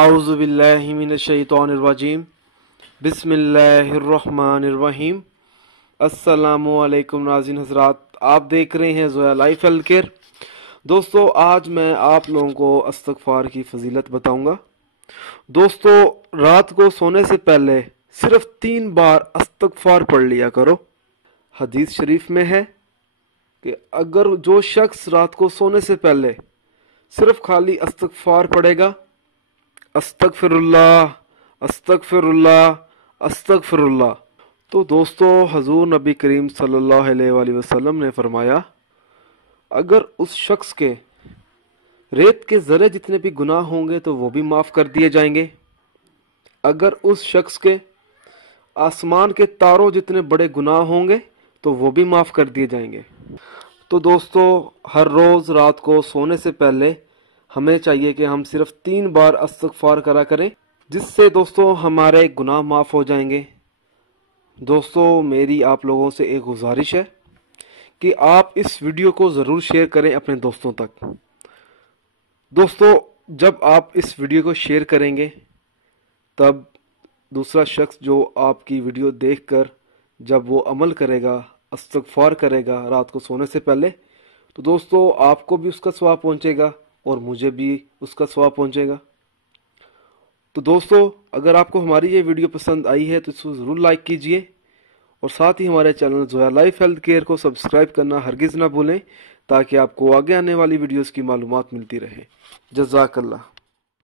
अऊज़ु बिल्लाहि मिनश्शैतानिर्रजीम बिस्मिल्लाहिर्रहमानिर्रहीम। अस्सलामु अलैकुम नाज़रीन हज़रात, आप देख रहे हैं ज़ोया लाइफ हेल्थ केयर। दोस्तों, आज मैं आप लोगों को इस्तिग़फ़ार की फजीलत बताऊंगा। दोस्तों, रात को सोने से पहले सिर्फ 3 बार इस्तिग़फ़ार पढ़ लिया करो। हदीस शरीफ में है कि अगर जो शख्स रात को सोने से पहले सिर्फ खाली इस्तिग़फ़ार पढ़ेगा, अस्तगफिरुल्लाह अस्तगफिरुल्लाह अस्तगफिरुल्लाह, तो दोस्तों हजूर नबी करीम सल्लल्लाहु अलैहि वसल्लम ने फरमाया, अगर उस शख्स के रेत के ज़रे जितने भी गुनाह होंगे तो वो भी माफ़ कर दिए जाएंगे। अगर उस शख्स के आसमान के तारों जितने बड़े गुनाह होंगे तो वो भी माफ़ कर दिए जाएंगे। तो दोस्तों, हर रोज़ रात को सोने से पहले हमें चाहिए कि हम सिर्फ 3 बार इस्तिग़फ़ार करा करें, जिससे दोस्तों हमारे गुनाह माफ़ हो जाएंगे। दोस्तों, मेरी आप लोगों से एक गुजारिश है कि आप इस वीडियो को ज़रूर शेयर करें अपने दोस्तों तक। दोस्तों, जब आप इस वीडियो को शेयर करेंगे तब दूसरा शख्स जो आपकी वीडियो देखकर जब वो अमल करेगा, इस्तिग़फ़ार करेगा रात को सोने से पहले, तो दोस्तों आपको भी उसका सवाब पहुंचेगा और मुझे भी उसका सवाब पहुंचेगा। तो दोस्तों, अगर आपको हमारी ये वीडियो पसंद आई है तो इसको ज़रूर लाइक कीजिए और साथ ही हमारे channel Zoya life health care को सब्सक्राइब करना हरगिज़ ना भूलें, ताकि आपको आगे आने वाली वीडियोस की मालूमात मिलती रहे। जज़ाकल्लाह।